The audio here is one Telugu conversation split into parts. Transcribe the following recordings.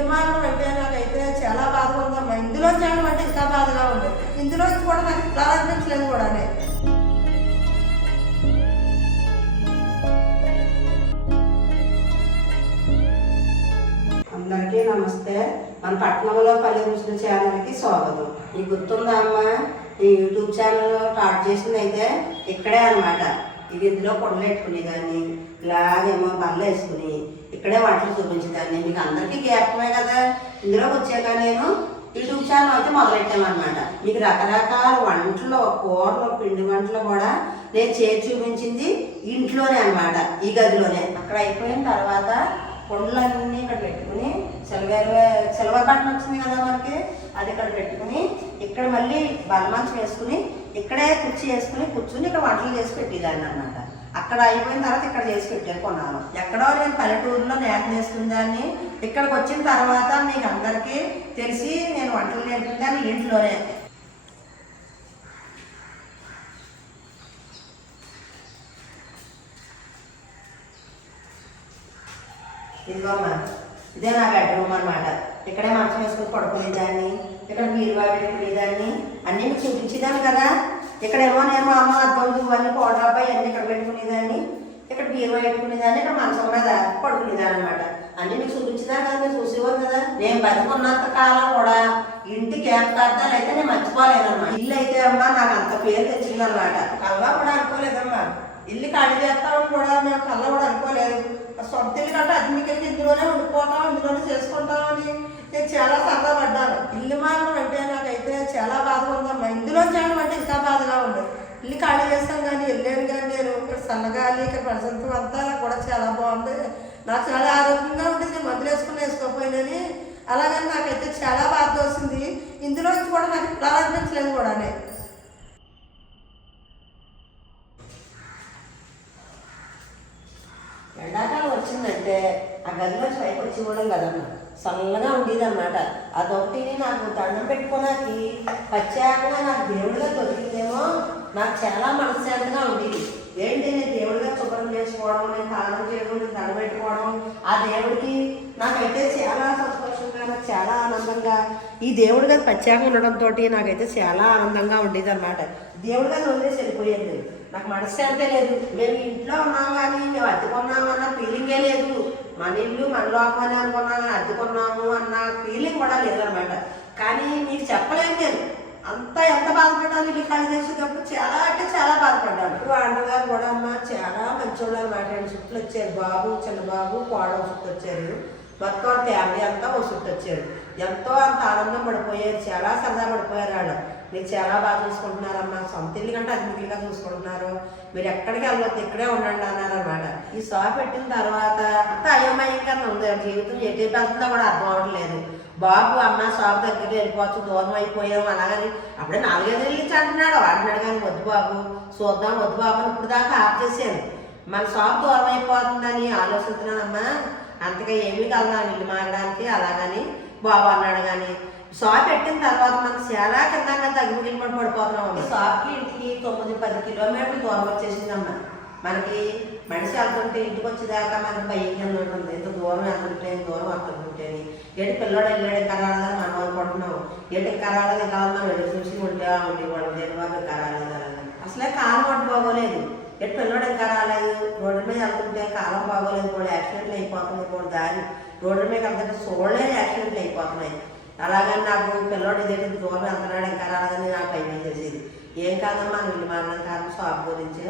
ఇల్లు అంటే నాకైతే చాలా బాధగా ఉందమ్మా ఇందులో చేయడం అంటే ఇంకా బాధగా ఉంది. ఇందులో కూడా నాకు ప్రారంభించలేదు కూడా అందరికీ నమస్తే. మన పట్టణంలో పల్లె రుచుల ఛానల్కి స్వాగతం. ఈ గుర్తుందా అమ్మా? ఈ యూట్యూబ్ ఛానల్ స్టార్ట్ చేసింది అయితే ఇక్కడే అన్నమాట. ఇది ఇందులో పొడలు పెట్టుకునేదాన్ని ఇలాగేమో బల్ల వేసుకుని ఇక్కడే వంటలు చూపించేదాన్ని. మీకు అందరికీ జ్ఞాపకమే కదా ఇందులోకి వచ్చాక నేను యూట్యూబ్ ఛానల్ అయితే మొదలెట్టామన్నమాట మీకు రకరకాల వంటలు కూరలు పిండి వంటలు కూడా నేను చేసి చూపించింది ఇంట్లోనే అన్నమాట ఈ గదిలోనే. అక్కడ అయిపోయిన తర్వాత కొండలన్నీ ఇక్కడ పెట్టుకుని సిల్వర్ సిల్వర్ బటన్ వచ్చింది కదా మనకి అది ఇక్కడ పెట్టుకుని ఇక్కడ మళ్ళీ బలమంచం వేసుకుని ఇక్కడే కుర్చీ వేసుకుని కూర్చుని ఇక్కడ వంటలు చేసి పెట్టేదాన్ని అనమాట అక్కడ అయిపోయిన తర్వాత ఇక్కడ చేసి పెట్టేసుకున్నాను ఎక్కడో నేను పల్లెటూరులో నేత నేస్తున్న దాన్ని ఇక్కడికి వచ్చిన తర్వాత మీకు అందరికీ తెలిసి నేను వంటలు నేర్పిందాన్ని ఇంట్లోనే. ఇదిగోమ్మా ఇదే నా బెడ్రూమ్ అనమాట ఇక్కడే మంచం వేసుకుని పడుకునేదాన్ని ఇక్కడ బీరువా పెట్టుకునేదాన్ని అన్నీ మీకు చూపించేదాన్ని కదా. ఇక్కడేమో నేను అమ్మ అద్దం ఇవన్నీ పౌడర్ అబ్బాయి అన్నీ ఇక్కడ పెట్టుకునేదాన్ని ఇక్కడ బీరువా పెట్టుకునేదాన్ని ఇక్కడ మంచం మీద పడుకునేదాన్ని అనమాట అన్నీ మీకు చూపించేదాన్ని కదా మీరు చూసేవారు కదా. నేను బతుకున్నంత కాలం కూడా ఇంటి క్యాప్ అయితే నేను మర్చిపోలేనమ్మా ఇల్లు అయితే అమ్మా నాకు అంత పేరు తెచ్చిందన్నమాట. కల్లా కూడా అనుకోలేదమ్మా. ఇల్లు ఖాళీ చేస్తామని కూడా మేము కళ్ళ కూడా అనుకోలేదు. సొంత ఇల్లు కంటే అద్దెకి ఇందులోనే ఉండిపోతాం ఇందులోనే చేసుకుంటామని నేను చాలా సరదా పడ్డాను. ఇల్లు మాత్రం అంటే నాకైతే చాలా బాధగా ఉందమ్మా ఇందులో చేయడం అంటే ఇంకా బాధగా ఉంది. ఇల్లు ఖాళీ చేస్తాం కానీ వెళ్ళాను కానీ నేను ఇక్కడ సన్నగాలి ఇక్కడ ప్రశాంతం అంతా కూడా చాలా బాగుంది. నాకు చాలా ఆరోగ్యంగా ఉంటుంది నేను మందులు వేసుకుని వేసుకోపోయినని అలాగని నాకైతే చాలా బాధ వస్తుంది ఇందులో కూడా నాకు ఇలా అనిపించలేదు కూడానే ఎండాకాలం వచ్చిందంటే ఆ గదిలో పైకి వచ్చి ఇవ్వడం కదమ్మా. చల్లగా ఉండేదన్నమాట. అదొకటి నాకు దండం పెట్టుకోవడానికి ప్రత్యేకంగా నాకు దేవుడిగా దొరికిందేమో నాకు చాలా మనశ్శాంతిగా ఉండేది. ఏంటి నేను దేవుడిగా శుభ్రం చేసుకోవడం నేను తాళం చేయడం నేను దండం పెట్టుకోవడం ఆ దేవుడికి నాకైతే చాలా సంతోషంగా నాకు చాలా ఆనందంగా ఈ దేవుడి గారు ప్రత్యేకంగా ఉండడంతో నాకైతే చాలా ఆనందంగా ఉండేది అనమాట దేవుడి గారు వదిలేసి వెళ్ళిపోయేది నాకు మనశ్శాంతే లేదు. మేము ఇంట్లో ఉన్నాం కానీ మేము అద్దెకున్నాం అన్న ఫీలింగే లేదు. మన ఇల్లు మన లోకమని అనుకున్నాం అద్దుకున్నాము అన్న ఫీలింగ్ కూడా లేదనమాట కానీ మీకు చెప్పలేను నేను. అంత ఎంత బాధపడ్డాను ఇల్లు ఖాళీ చేసేటప్పుడు? చాలా అంటే చాలా బాధపడ్డాను. ఇప్పుడు అన్నగారు కూడా అమ్మ చాలా మంచోళ్ళు అనమాట రెండు చుట్టూ వచ్చారు. బాబు చిన్న బాబు కోడలు చుట్టూ వచ్చారు. మొత్తం ఫ్యామిలీ అంతా ఒక చుట్టూ వచ్చారు. ఎంతో అంత ఆనందం పడిపోయారు చాలా సరదా పడిపోయారు వాళ్ళు. మీరు చాలా బాగా చూసుకుంటున్నారమ్మా సొంత ఇల్లు కంటే అధికంగా చూసుకుంటున్నారు. మీరు ఎక్కడికి వెళ్ళొద్దు ఇక్కడే ఉండండి అన్నారన్నమాట ఈ షాప్ పెట్టిన తర్వాత అంత అయోమయంగా ఉంది. జీవితం ఎటు వెళ్తుందో కూడా అర్థం అవ్వట్లేదు. బాబు అమ్మ షాప్ దగ్గరికి వెళ్ళిపోవచ్చు దూరం అయిపోయాం అలాగని అప్పుడే నాలుగైదు వెళ్ళి అంటున్నాడు. అంటున్నాడు కానీ వద్దు బాబు చూద్దాం వద్దు బాబు అని ఇప్పుడు దాకా ఆఫ్ చేశాను. మన షాప్ దూరం అయిపోతుందని ఆలోచిస్తున్నానమ్మా. అంతగా ఏమీ కలదా ఇల్లు మారడానికి అలాగని బాబు అన్నాడు కానీ షాప్ పెట్టిన తర్వాత మనకు చాలా కింద తగ్గిపోయి పడి పడిపోతున్నాం షాప్కి ఇంటికి తొమ్మిది పది కిలోమీటర్లు దూరం వచ్చేసిందమ్మా మనకి మనిషి వెళ్తుంటే ఇంటికి వచ్చేదాకా మనకి భయం ఉంటుంది. ఎంత దూరం వెళ్తుంటే దూరం వెళ్తుంటేని ఏంటి పిల్లడు వెళ్ళాడు ఇంకా రాలేదని మనం అనుకుంటున్నాం. ఏంటి ఇంకా రాలేదు ఇంకా మనం ఎదురు చూసి ఉంటే ఉండేవాళ్ళు దేని వాళ్ళు ఇంకా రాలేదు అసలే కాలం పట్టుకోలేదు. ఎటు పిల్లడు ఇంకా రాలేదు రోడ్డు మీద వెళ్తుంటే కాలం బాగోలేదు కూడా యాక్సిడెంట్లు అయిపోతుంది కూడా దారి రోడ్డు మీద వెళ్తుంటే చూడలేని యాక్సిడెంట్లు అయిపోతున్నాయి అలాగని నాకు పిల్లోడు ఇదేంటి దూరం వెళ్తున్నాడు ఇంకా రాలేదని నాకు భయం చేసేది ఏం కాదమ్మా ఇల్లు మారడం కారణం షాప్ గురించి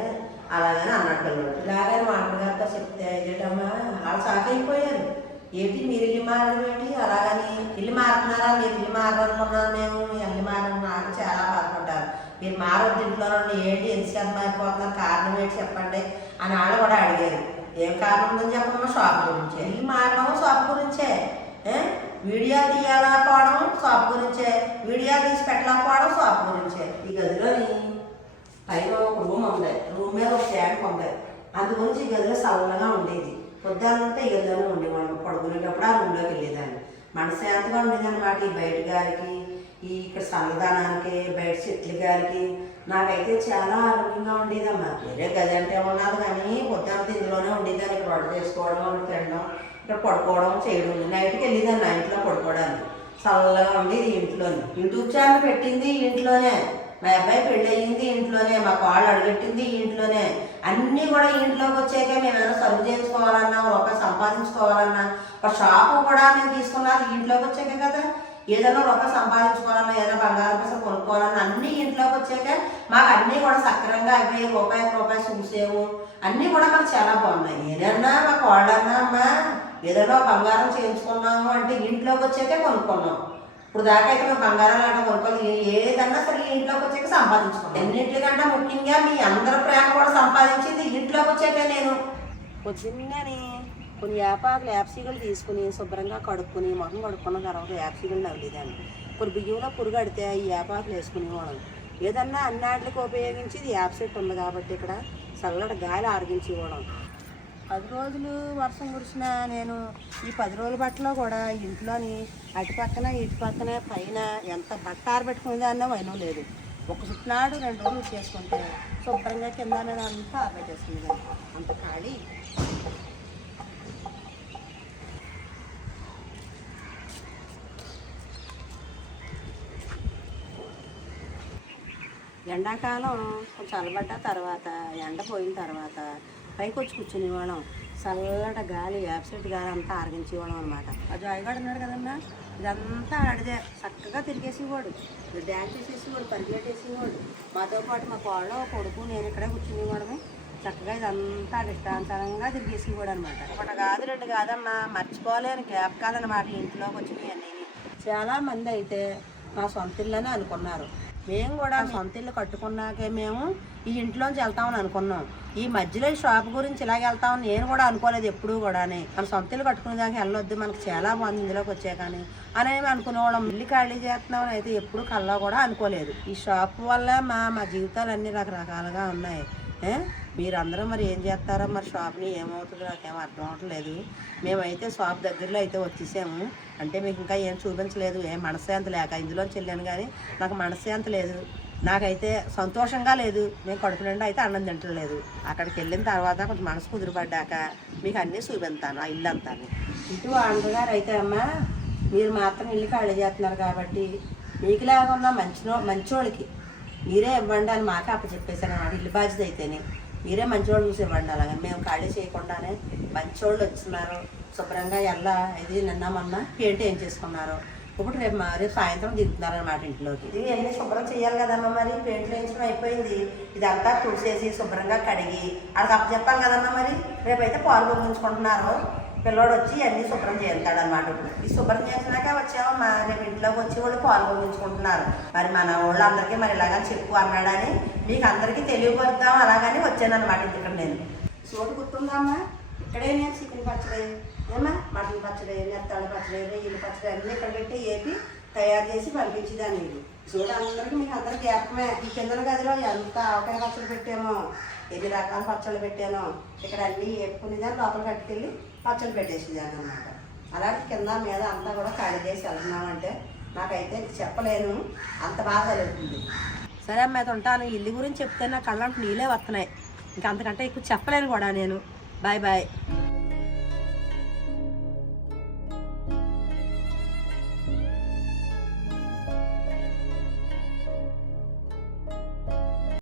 అలాగని అన్నాడు పిల్లడు ఇలాగని మా అమ్మగారితో చెప్తే ఏంటమ్మా వాళ్ళు షాక్ అయిపోయారు ఏంటి మీరు ఇల్లు మారడం ఏంటి అలాగని ఇల్లు మారుతున్నారా మీరు ఇల్లు మారనుకున్నాను మేము మీ ఇల్లు మారడం నాకు చాలా బాధపడుతుంది మీరు మారొద్దు ఇంట్లో నుండి ఏంటి ఎంతసేపు మారిపోతున్నారు? కారణం ఏంటి చెప్పండి? అని వాళ్ళు కూడా అడిగారు. ఏం కారణం ఉందని చెప్పమ్మా షాప్ గురించే. ఈ మారడం షాప్ గురించే. ఏ? వీడియో తీయాలకపోవడం షాప్ గురించే. వీడియో తీసి పెట్టలేకపోవడం షాప్ గురించే. ఈ గదిలోని పైన ఒక రూమ్ ఉంది. రూమ్ మీద ఒక ట్యాంక్ ఉంది. అందు గురించి ఈ గదిలో సవలంగా ఉండేది. పొద్దున్నంతా ఈ గదిలోనే ఉండేవాళ్ళం. పడుకునేటప్పుడు ఆ రూమ్లోకి వెళ్ళేదాన్ని. మనశాంతిగా ఉండేది అనమాట ఈ బయట గారికి. ఈ ఇక్కడ సన్నదానానికి బయట చెట్లు గారికి నాకైతే చాలా ఆరోగ్యంగా ఉండేదమ్మా. వేరే గది అంటే ఉన్నది కానీ పొద్దున్నంతా ఇందులోనే ఉండేదాన్ని. ఇక్కడ వంట చేసుకోవడం వంట తినడం ఇక్కడ పడుకోవడం చేయడం. నైట్కి వెళ్ళేదాన్ని నా ఇంట్లో పడుకోవడానికి. చల్లగా ఉండేది ఇంట్లోనే. యూట్యూబ్ ఛానల్ పెట్టింది ఇంట్లోనే. మా అబ్బాయి పెళ్ళి అయ్యింది ఇంట్లోనే. మా కాళ్ళు అడగట్టింది ఇంట్లోనే. అన్నీ కూడా ఇంట్లోకి వచ్చాక మేము సర్వ్ చేసుకోవాలన్నా ఒక రూపాయి సంపాదించుకోవాలన్నా ఒక షాపు కూడా నేను తీసుకున్నది ఇంట్లోకి వచ్చాక కదా. ఏదైనా రూపాయి సంపాదించుకోవాలన్నా ఏదైనా బంగారం పైసలు కొనుక్కోవాలన్నా అన్నీ ఇంట్లోకి వచ్చాక మాకు అన్నీ కూడా సక్రంగా అయిపోయి రూపాయి రూపాయి చూసేము అన్నీ కూడా మాకు చాలా బాగున్నాయి. ఏదన్నా మా కోళ్ళన్నా అమ్మా ఏదైనా బంగారం చేయించుకున్నాము అంటే ఇంట్లోకి వచ్చాకే కొనుక్కున్నాం. ఇప్పుడు దాకా అయితే మేము బంగారం లాంటి కొనుక్కోవాలి ఏదన్నా సరే ఇంట్లోకి వచ్చాక సంపాదించుకున్నాం. ఎన్నింటికంటే ముఖ్యంగా మీ అందరి ప్రేమ కూడా సంపాదించింది ఇంట్లోకి వచ్చాకే నేను. పొద్దున్నే కొన్ని వేపాకులు యాప్సీగలు తీసుకుని శుభ్రంగా కడుక్కుని మొహం కడుక్కున్న తర్వాత యాప్సీగలు నవ్వలేదండి కొన్ని బియ్యంలో పురుగడితే ఈ వేపాకులు వేసుకునేవాళ్ళం. ఏదన్నా అన్నాటికి ఉపయోగించి ఇది యాప్సెట్ ఉంది కాబట్టి ఇక్కడ చల్లటి గాలి ఆరగించేవాళ్ళం. పది రోజులు వర్షం కురిసిన నేను ఈ పది రోజుల బట్టలో కూడా ఇంట్లోని అటు పక్కన ఇటు పక్కన పైన ఎంత బట్ట ఆరబెట్టుకునే దాన్నో వైనం లేదు. ఒక చుట్టినాడు రెండు రోజులు చేసుకుంటే శుభ్రంగా కింద అంతా ఆరబెట్టేసుకునేది అంత ఖాళీ. ఎండాకాలం కొంచెం చల్లబడ్డ తర్వాత ఎండ పోయిన తర్వాత పైకి వచ్చి కూర్చునేవాళ్ళం చల్లట గాలి యాబ్సెట్ గాలి అంతా ఆరగించేవాళ్ళం అనమాట ఆ జాయిగాడు ఉన్నాడు కదన్నా? ఇదంతా ఆడిదే. చక్కగా తిరిగేసేవాడు. డ్యాన్స్ చేసేసేవాడు పరిగెట్టేసేవాడు మాతో పాటు మా కోళ్ళ కొడుకు నేను ఇక్కడే కూర్చునేవాడమే చక్కగా ఇదంతా దృష్టాంతరంగా తిరిగేసేవాడు అనమాట ఒకటి కాదు రెండు కాదమ్మా మర్చిపోలేని గ్యాప్ కాదనమాట ఇంట్లోకి వచ్చినాయి అన్నీ. చాలా మంది అయితే మా సొంత ఇల్లని అనుకున్నారు. మేము కూడా సొంత ఇల్లు కట్టుకున్నాకే మేము ఈ ఇంట్లోంచి వెళ్తామని అనుకున్నాం. ఈ మధ్యలో ఈ షాప్ గురించి ఇలాగ వెళ్తామని నేను కూడా అనుకోలేదు ఎప్పుడూ కూడానే. మన సొంత ఇల్లు కట్టుకునే దాకా వెళ్ళొద్దు మనకు చాలా బాగుంది ఇందులోకి వచ్చే కానీ. అని అనుకునేవాళ్ళం ఇల్లు ఖాళీ చేస్తున్నామని అయితే ఎప్పుడు కల్లా కూడా అనుకోలేదు. ఈ షాప్ వల్ల మా మా జీవితాలు అన్ని రకరకాలుగా ఉన్నాయి? మీరందరూ మరి ఏం చేస్తారో మరి షాప్ని ఏమవుతుందో నాకేం అర్థం అవ్వట్లేదు మేమైతే షాప్ దగ్గరలో అయితే వచ్చేసాము. అంటే మీకు ఇంకా ఏం చూపించలేదు. ఏం మనశ్శాంతి లేక ఇందులో వెళ్ళాను కానీ నాకు మనశ్శాంతి లేదు. నాకైతే సంతోషంగా లేదు. నేను కడుపు నిండా అయితే అన్నం తింటలేదు. అక్కడికి వెళ్ళిన తర్వాత కొంచెం మనసు కుదిరిపడ్డాక మీకు అన్నీ చూపిస్తాను ఆ ఇల్లు అంతా ఇటు ఆంధ్రగారు అయితే అమ్మా మీరు మాత్రం ఇల్లు ఖాళీ చేస్తున్నారు కాబట్టి మీకులాగా ఉన్న మంచి మంచోళ్ళకి మీరే ఇవ్వండి అని మాకే అప్పచెప్పేశారు అన్నమాట ఇల్లు బాధ్యత అయితేనే. మీరే మంచివాళ్ళు చూసి ఇవ్వండి అలాగే. మేము ఖాళీ చేయకుండానే మంచివాళ్ళు వచ్చినారు. శుభ్రంగా ఎలా ఇది నిన్న మొన్న పెయింట్ ఏం చేసుకున్నారు? ఇప్పుడు రేపు రేపు సాయంత్రం దిగుతున్నారనమాట ఇంట్లోకి. ఇది అన్నీ శుభ్రం చేయాలి కదమ్మా మరి? పెయింట్ వేయించడం అయిపోయింది. ఇదంతా తుడిచేసి శుభ్రంగా కడిగి అక్కడ అప్పచెప్పాలి కదమ్మా మరి? రేపైతే పాలు పొంగించుకుంటున్నారు. పిల్లోడు వచ్చి అన్నీ శుభ్రం చేస్తాడు అనమాట ఇప్పుడు. ఈ శుభ్రం చేసినాక వచ్చామమ్మా రేపు ఇంట్లోకి వచ్చి వాళ్ళు పాల్గొనించుకుంటున్నారు మరి మన వాళ్ళందరికీ మరి ఇలాగా చెప్పు అన్నాడని మీకు అందరికీ తెలియపరుద్దాం అలాగని వచ్చాను అనమాట ఇక్కడ నేను. చోటు గుర్తుందమ్మా? ఇక్కడే నేను చికెన్ పచ్చడి ఏమా మటన్ పచ్చడి నెత్తాల పచ్చడి రొయ్యల పచ్చడి అన్నీ ఇక్కడ పెట్టి ఏపి తయారు చేసి పంపించేదాన్ని ఇది. అందరికీ మీకు అందరికి జ్ఞాపకమే ఈ కిందన గదిలో ఎంత ఆవకాయ పచ్చడి పెట్టామో ఎన్ని రకాల పచ్చళ్ళు పెట్టానో ఇక్కడ అన్నీ ఏపుకునేదాన్ని లోపల కట్టుకెళ్ళి పచ్చడి పెట్టేసేదాన్ని అనమాట అలాగే కింద మీద అంతా కూడా ఖాళీ చేసి వెళ్తున్నామంటే నాకైతే చెప్పలేను. అంత బాధ జరుగుతుంది. సరే అమ్మ అయితే ఉంటాను. ఇల్లు గురించి చెప్తే నా కళ్ళంటే నీళ్ళే వస్తున్నాయి. ఇంకా అంతకంటే ఎక్కువ చెప్పలేను కూడా నేను. Bye bye.